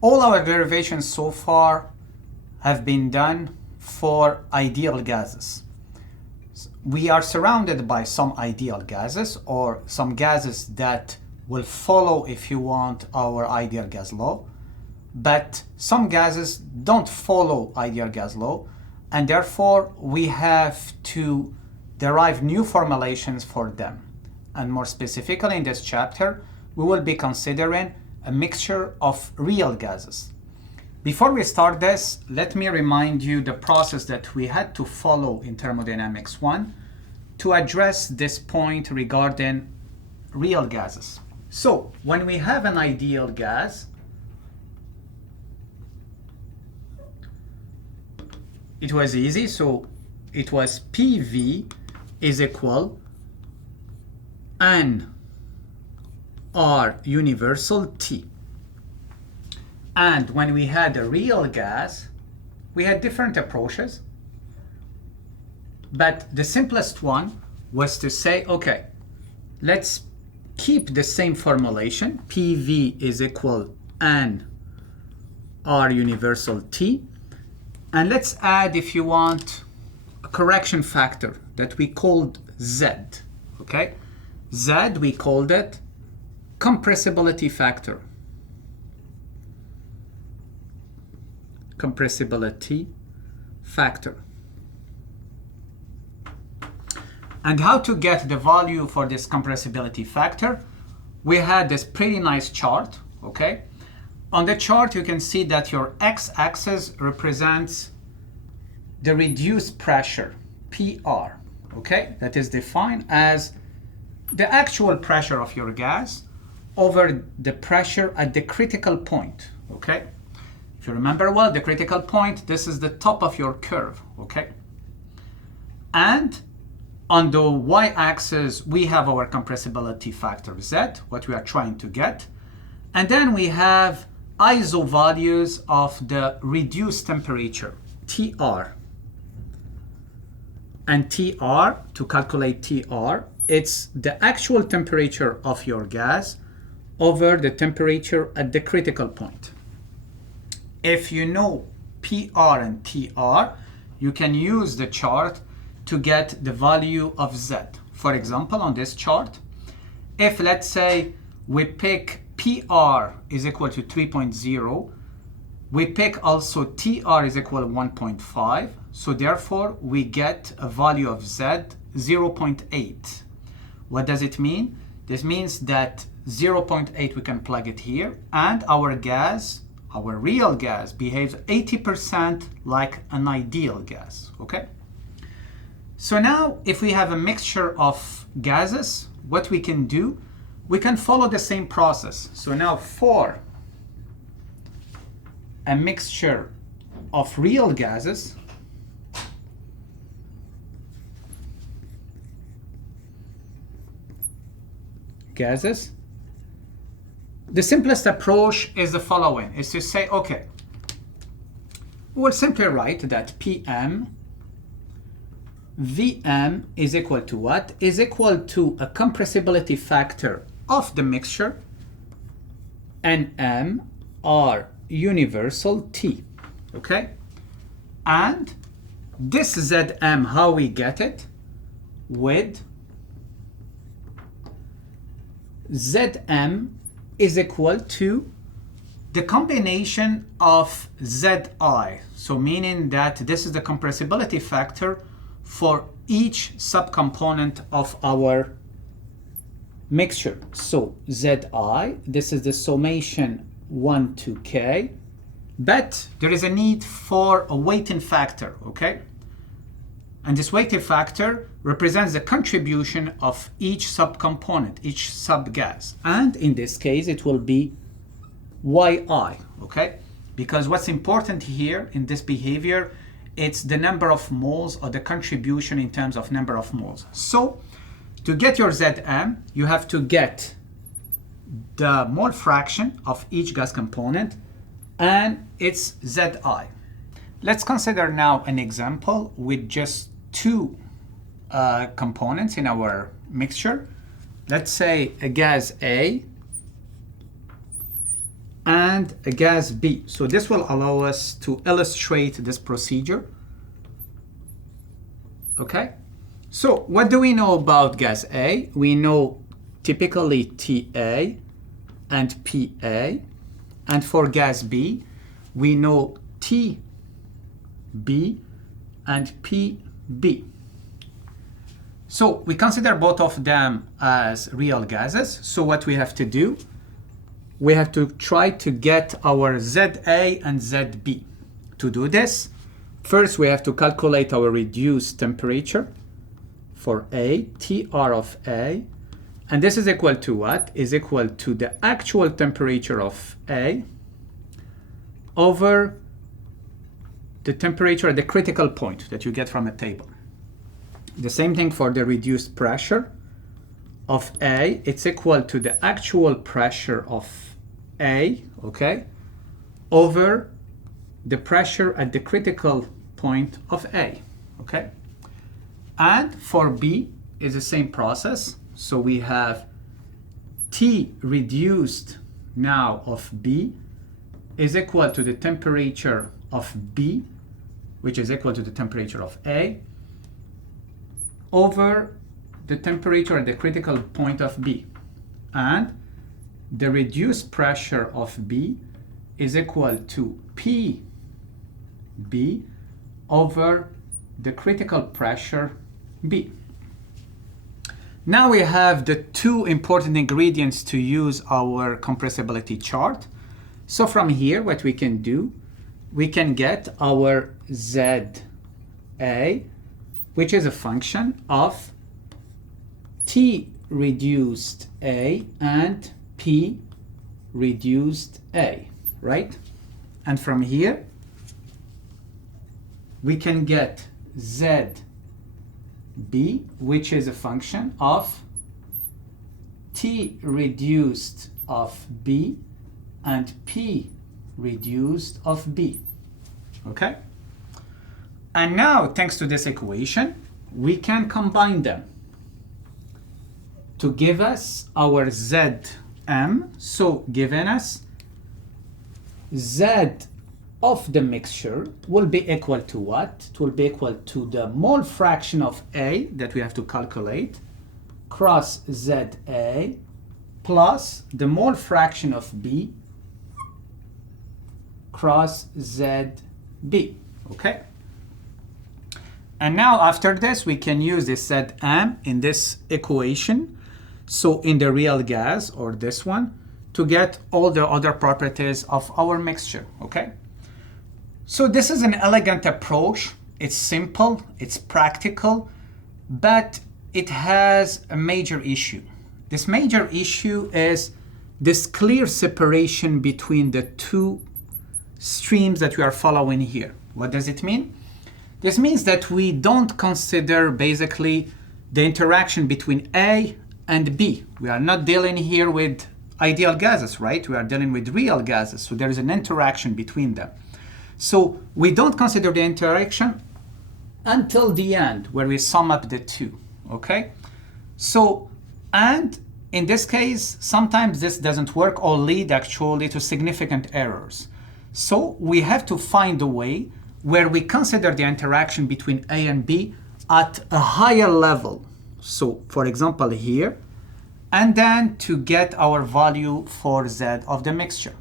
All our derivations so far have been done for ideal gases. We are surrounded by some ideal gases, or some gases that will follow, if you want, our ideal gas law. But some gases don't follow ideal gas law, and therefore we have to derive new formulations for them. And more specifically in this chapter, we will be considering a mixture of real gases. Before we start this, let me remind you the process that we had to follow in thermodynamics 1 to address this point regarding real gases. So when we have an ideal gas, it was easy. So it was PV is equal N R universal T. And when we had a real gas, we had different approaches. But the simplest one was to say, okay, let's keep the same formulation. PV is equal N R universal T. And let's add, if you want, a correction factor that we called Z. Okay? Z, we called it compressibility factor. Compressibility factor. And how to get the value for this compressibility factor? We had this pretty nice chart, okay? On the chart, you can see that your x-axis represents the reduced pressure, PR, okay? That is defined as the actual pressure of your gas over the pressure at the critical point, okay? If you remember well, the critical point, this is the top of your curve, okay? And on the y-axis, we have our compressibility factor Z, what we are trying to get. And then we have ISO values of the reduced temperature, TR. And TR, to calculate TR, it's the actual temperature of your gas over the temperature at the critical point. If you know PR and TR, you can use the chart to get the value of Z. For example, on this chart, if let's say we pick PR is equal to 3.0, we pick also TR is equal to 1.5, so therefore we get a value of Z 0.8. What does it mean? This means that 0.8 we can plug it here, and our gas, our real gas, behaves 80% like an ideal gas, okay? So now, if we have a mixture of gases, what we can do, we can follow the same process. So now for a mixture of real gases, the simplest approach is the following, is to say, okay, we'll simply write that PM Vm is equal to what? Is equal to a compressibility factor of the mixture, Nm R universal T, okay? And this Zm, how we get it? With Zm is equal to the combination of Zi, so meaning that this is the compressibility factor for each subcomponent of our mixture. So Zi, this is the summation 1 to k, but there is a need for a weighting factor, okay? And this weighting factor represents the contribution of each subcomponent, each subgas. And in this case, it will be Yi, okay? Because what's important here in this behavior, it's the number of moles or the contribution in terms of number of moles. So to get your Zm, you have to get the mole fraction of each gas component, and it's Zi. Let's consider now an example with just two components in our mixture. Let's say a gas A and a gas B. So this will allow us to illustrate this procedure. Okay, so what do we know about gas A? We know typically TA and PA, and for gas B, we know TB and PB. So we consider both of them as real gases. So what we have to do, we have to try to get our ZA and ZB. To do this, first we have to calculate our reduced temperature for A, TR of A, and this is equal to what? Is equal to the actual temperature of A over the temperature at the critical point that you get from a table. The same thing for the reduced pressure of A. It's equal to the actual pressure of A, okay, over the pressure at the critical point of A, okay? And for B is the same process. So we have T reduced now of B is equal to the temperature of B, which is equal to the temperature of A, over the temperature at the critical point of B. And the reduced pressure of B is equal to PB over the critical pressure B. Now we have the two important ingredients to use our compressibility chart. So from here, what we can do, we can get our ZA, which is a function of T reduced A and P reduced A, right? And from here, we can get ZB, which is a function of T reduced of B and P reduced of B, okay? And now, thanks to this equation, we can combine them to give us our Zm. So given us Z of the mixture will be equal to what? It will be equal to the mole fraction of A that we have to calculate cross ZA plus the mole fraction of B cross ZB, okay? And now after this, we can use this Zm in this equation. So in the real gas, or this one, to get all the other properties of our mixture, okay? So this is an elegant approach. It's simple, it's practical, but it has a major issue. This major issue is this clear separation between the two streams that we are following here. What does it mean? This means that we don't consider basically the interaction between A and B. We are not dealing here with ideal gases, right? We are dealing with real gases, so there is an interaction between them. So we don't consider the interaction until the end, where we sum up the two, okay? So, and in this case, sometimes this doesn't work or lead actually to significant errors. So we have to find a way where we consider the interaction between A and B at a higher level. So for example here, and then to get our value for Z of the mixture.